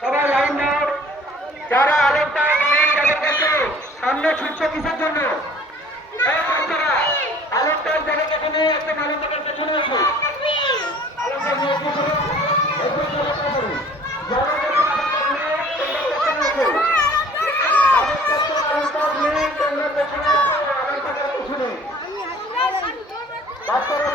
সবাই লাইন দাও। যারা আলোকটা নেই তাদের কাছে সামনে ছুটছে কিসের জন্য? এই বাচ্চারা আলোকটা যাদের কাছে নেই একদম আলোকটার পেছনে আসো। আলোকটা নিয়ে একটু করো, একটু আলোকটা করুন। যাদের কাছে আলোকটা নেই তোমরা পেছনে আসো। যাদের কাছে আলোকটা নেই তোমরা পেছনে আসো, আলোকটার পেছনে। বাচ্চারা